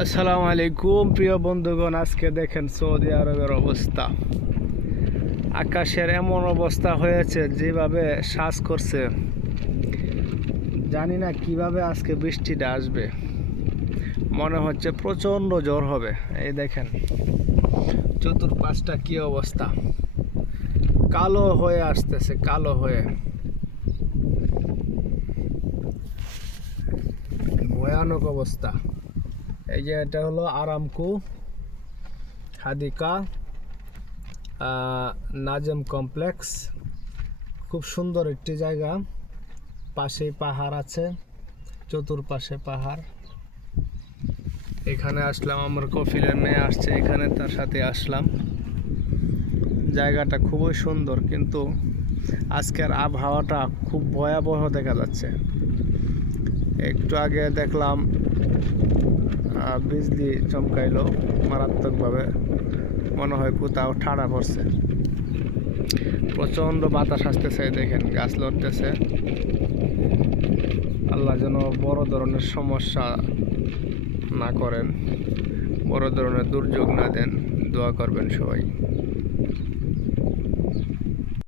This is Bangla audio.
আসসালামু আলাইকুম প্রিয় বন্ধুগণ, আজকে দেখেন সৌদি আরবের অবস্থা। আকাশের এমন অবস্থা হয়েছে যেভাবে শ্বাস করছে, জানি না কিভাবে আজকে বৃষ্টিটা আসবে। মনে হচ্ছে প্রচণ্ড ঝড় হবে। এই দেখেন চতুর্পাশটা কি অবস্থা, কালো হয়ে আসতেছে, কালো হয়ে ভয়ানক অবস্থা। এই যে এটা হলো আরামকো হাদিকা নাজম কমপ্লেক্স, খুব সুন্দর একটি জায়গা। পাশেই পাহাড় আছে, চতুর্পাশে পাহাড়। এখানে আসলাম, আমার কফিলের মেয়ে আসছে এখানে, তার সাথে আসলাম। জায়গাটা খুবই সুন্দর, কিন্তু আজকের আবহাওয়াটা খুব ভয়াবহ দেখা যাচ্ছে। একটু আগে দেখলাম বিজলি চমকাইলো মারাত্মকভাবে, মনে হয় কোথাও ঠাড়া পড়ছে। প্রচণ্ড বাতাস আসতেছে, দেখেন গাছ লড়তেছে। আল্লাহ যেন বড় ধরনের সমস্যা না করেন, বড় ধরনের দুর্যোগ না দেন, দোয়া করবেন সবাই।